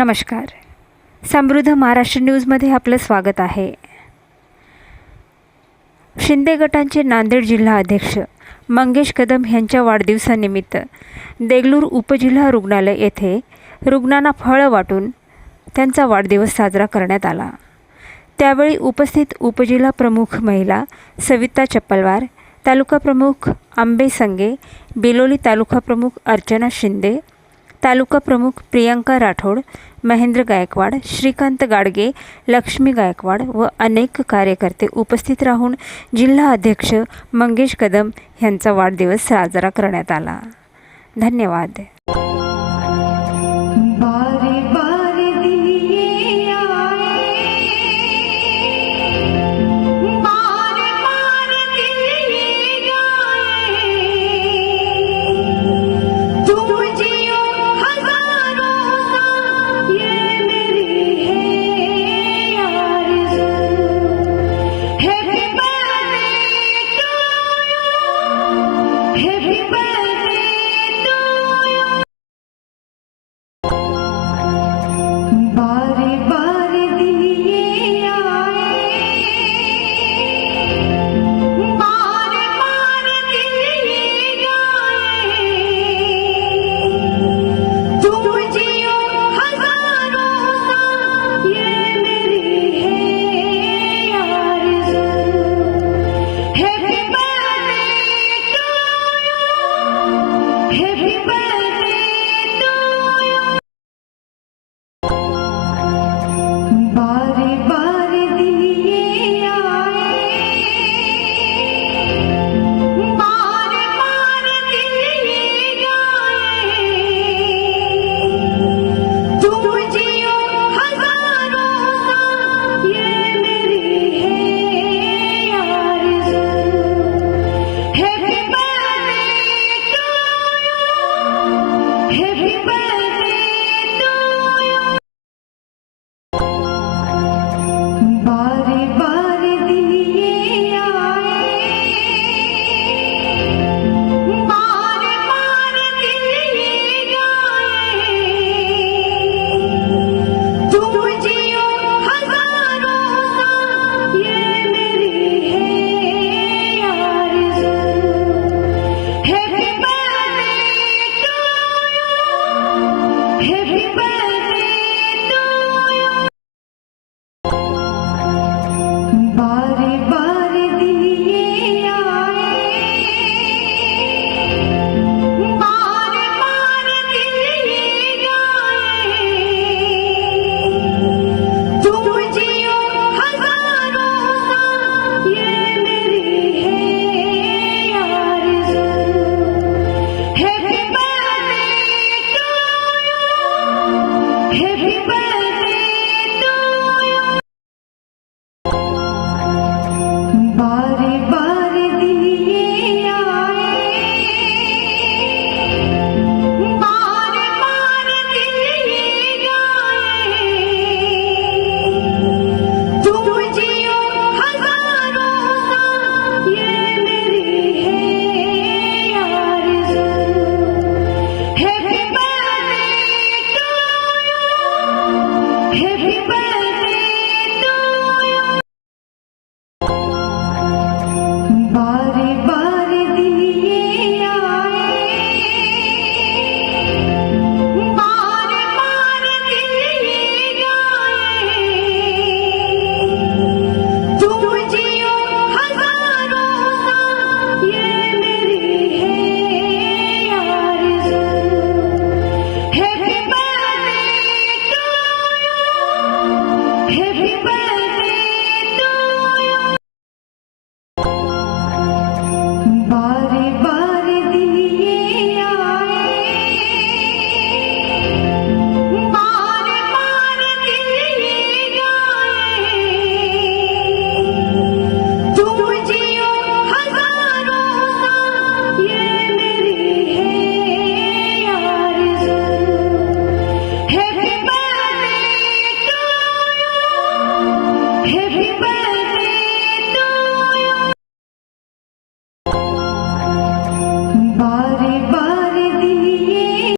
नमस्कार. समृद्ध महाराष्ट्र न्यूजमध्ये आपलं स्वागत आहे. शिंदे गटांचे नांदेड जिल्हा अध्यक्ष मंगेश कदम यांच्या वाढदिवसानिमित्त देगलूर उपजिल्हा रुग्णालय येथे रुग्णांना फळं वाटून त्यांचा वाढदिवस साजरा करण्यात आला. त्यावेळी उपस्थित उपजिल्हा प्रमुख महिला सविता चप्पलवार तालुका प्रमुख आंबे संगे बिलोली तालुका प्रमुख अर्चना शिंदे तालुका प्रमुख प्रियांका राठोड महेंद्र गायकवाड श्रीकांत गाडगे लक्ष्मी गायकवाड व अनेक कार्यकर्ते उपस्थित राहून जिल्हा अध्यक्ष मंगेश कदम यांचा वाढदिवस साजरा करण्यात आला. धन्यवाद. happy birthday. 听明白